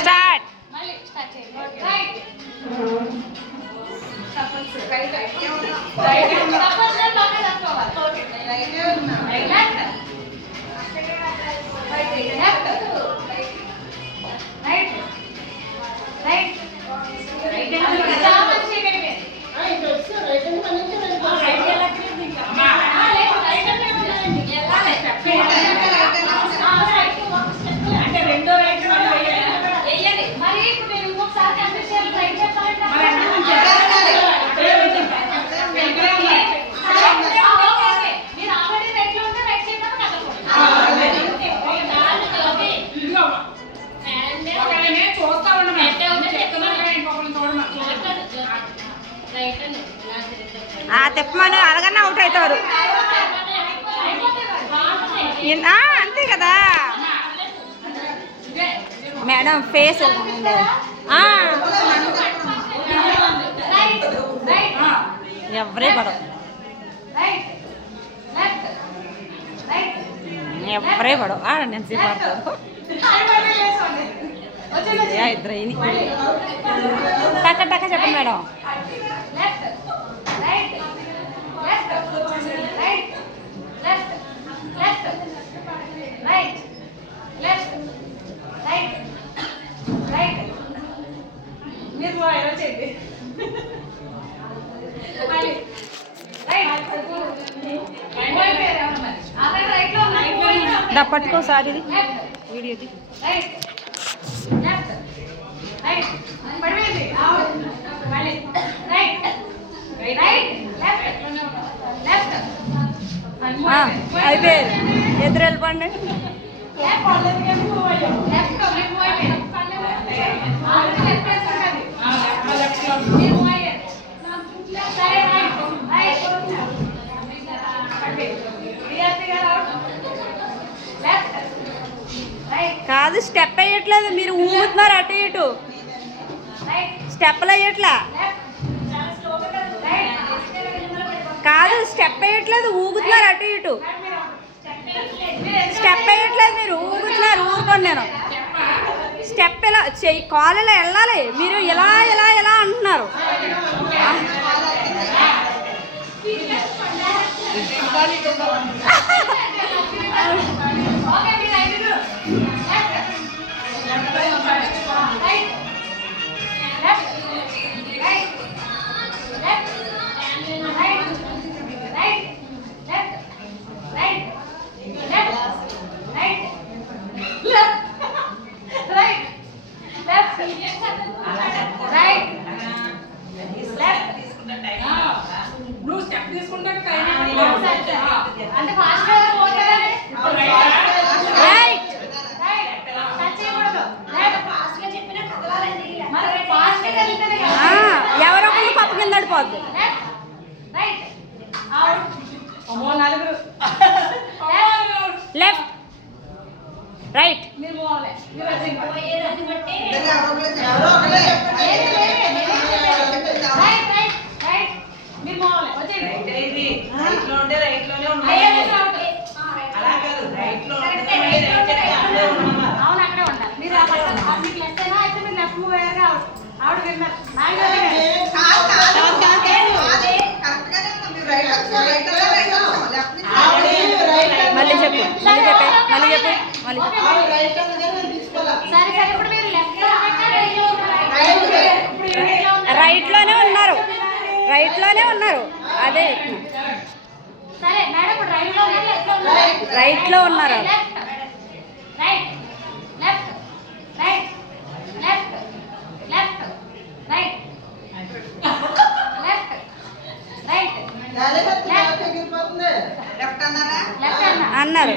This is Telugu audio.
స్టార్ట్. తెప్పమని అలాగన్నా అవుట్ అవుతారు. అంతే కదా మేడం. ఫేస్ ఎవరే పడవు, ఎవరే పడవు. నేను సేపు పడతాను. ఇద్దరు టక్క టక్క చెప్పండి మేడం. పట్టుకోసారి వీడియోది. అయిపోయారు. ఎదురు వెళ్ళిపోండి. కాదు, స్టెప్ వేయట్లేదు, మీరు ఊగుతున్నారు అటు ఇటు. స్టెప్లు వేయట్లా. కాదు, స్టెప్ వేయట్లేదు, ఊగుతున్నారు అటు ఇటు. స్టెప్ వేయట్లేదు, మీరు ఊగుతున్నారు. ఊరుకోండి. నేను స్టెప్ ఇలా కాలు ఇలా వెళ్ళాలి, మీరు ఇలా ఇలా ఇలా అంటున్నారు. ఎవరో పప్పు కింద పడిపోద్దు. Left right. మళ్ళీ చెప్పు, మళ్ళీ చెప్పే, మళ్ళీ చెప్పు, మళ్ళీ రైట్లోనే ఉన్నారు, రైట్లోనే ఉన్నారు. అదే రైట్లో ఉన్నారు. అన్నారు.